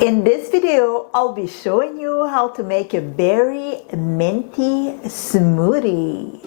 In this video, I'll be showing you how to make a berry minty smoothie.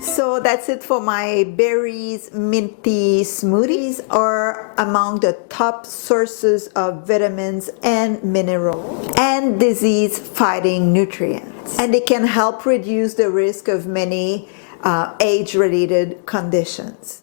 So that's it for my berries minty smoothies are among the top sources of vitamins and minerals and disease fighting nutrients, and they can help reduce the risk of many age-related conditions.